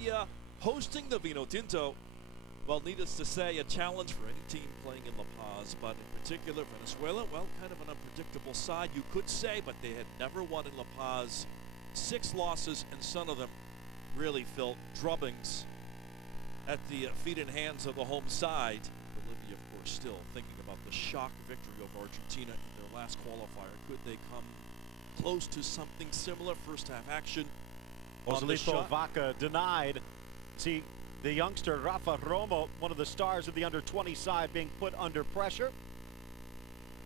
Bolivia hosting the Vinotinto. Well, needless to say, a challenge for any team playing in La Paz, but in particular Venezuela, well, kind of an unpredictable side, you could say, but they had never won in La Paz. 6 losses, and some of them really felt drubbings at the feet and hands of the home side. Bolivia, of course, still thinking about the shock victory over Argentina in their last qualifier. Could they come close to something similar? First half action. Joselito Vaca denied. See the youngster Rafa Romo, one of the stars of the under-20 side, being put under pressure.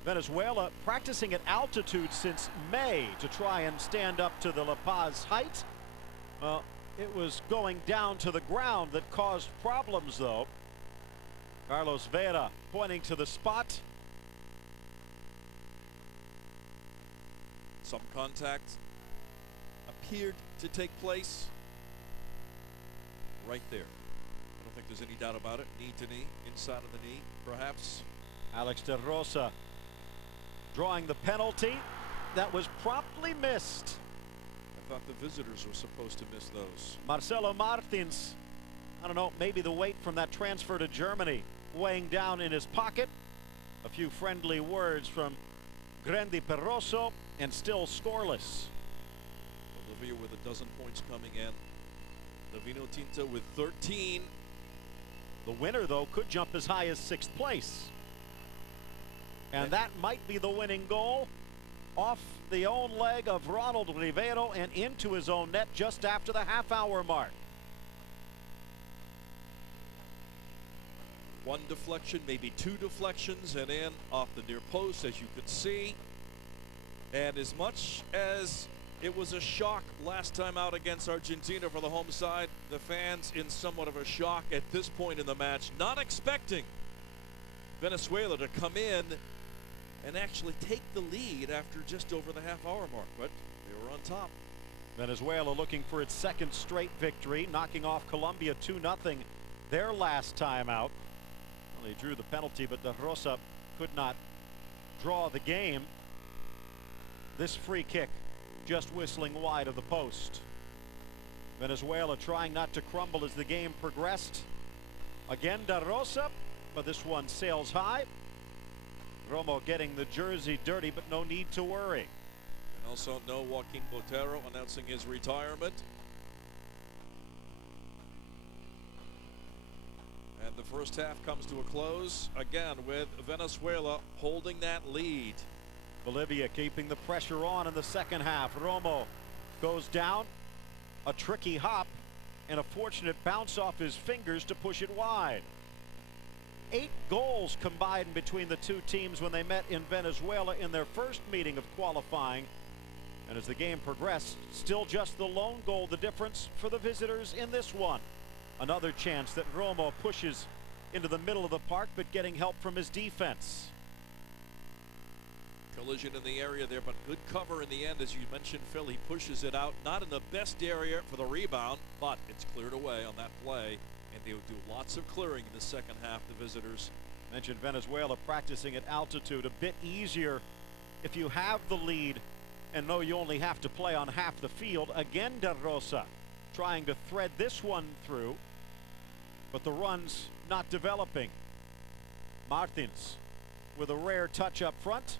Venezuela practicing at altitude since May to try and stand up to the La Paz height. Well, it was going down to the ground that caused problems, though. Carlos Vera pointing to the spot. Some contact appeared to take place right there. I don't think there's any doubt about it. Knee to knee, inside of the knee, perhaps. Alex de Rosa drawing the penalty that was promptly missed. I thought the visitors were supposed to miss those. Marcelo Martins, I don't know, maybe the weight from that transfer to Germany weighing down in his pocket. A few friendly words from Grandi Perroso, and still scoreless. Bolivia with 12 points coming in. The Vinotinto with 13. The winner, though, could jump as high as 6th place. And that might be the winning goal. Off the own leg of Ronald Rivero and into his own net just after the half-hour mark. 1 deflection, maybe 2 deflections, and in off the near post, as you could see. And as much as it was a shock last time out against Argentina for the home side, the fans in somewhat of a shock at this point in the match, not expecting Venezuela to come in and actually take the lead after just over the half-hour mark, but they were on top. Venezuela looking for its 2nd straight victory, knocking off Colombia 2-0 their last time out. Well, they drew the penalty, but de Rosa could not draw the game. This free kick just whistling wide of the post. Venezuela trying not to crumble as the game progressed. Again de Rosa, but this one sails high. Romo getting the jersey dirty, but no need to worry. And also no Joaquin Botero announcing his retirement. And the first half comes to a close again with Venezuela holding that lead. Bolivia keeping the pressure on in the second half. Romo goes down, a tricky hop, and a fortunate bounce off his fingers to push it wide. 8 goals combined between the two teams when they met in Venezuela in their first meeting of qualifying. And as the game progressed, still just the lone goal the difference for the visitors in this one. Another chance that Romo pushes into the middle of the park, but getting help from his defense. Collision in the area there, but good cover in the end. As you mentioned, Phil, he pushes it out. Not in the best area for the rebound, but it's cleared away on that play. And they would do lots of clearing in the second half, the visitors. Mentioned Venezuela practicing at altitude. A bit easier if you have the lead and know you only have to play on half the field. Again, de Rosa trying to thread this one through, but the run's not developing. Martins with a rare touch up front,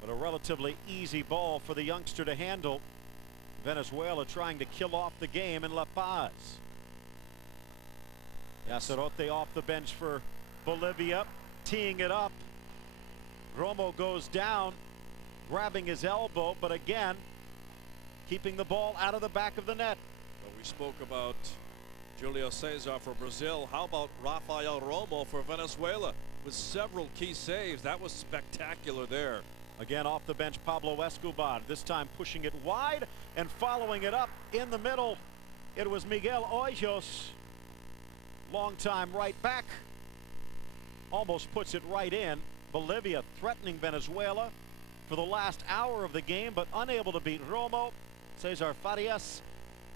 but a relatively easy ball for the youngster to handle. Venezuela trying to kill off the game in La Paz. Yacerote off the bench for Bolivia, teeing it up. Romo goes down, grabbing his elbow, but again, keeping the ball out of the back of the net. Well, we spoke about Julio Cesar for Brazil. How about Rafael Romo for Venezuela with several key saves? That was spectacular there. Again, off the bench, Pablo Escobar, this time pushing it wide and following it up in the middle. It was Miguel Hoyos, long-time right back, almost puts it right in. Bolivia threatening Venezuela for the last hour of the game, but unable to beat Romo. Cesar Farias,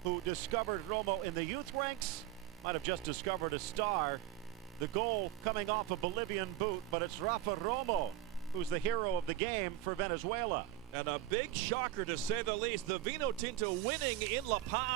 who discovered Romo in the youth ranks, might have just discovered a star. The goal coming off a Bolivian boot, but it's Rafa Romo who's the hero of the game for Venezuela. And a big shocker, to say the least. The Vinotinto winning in La Paz.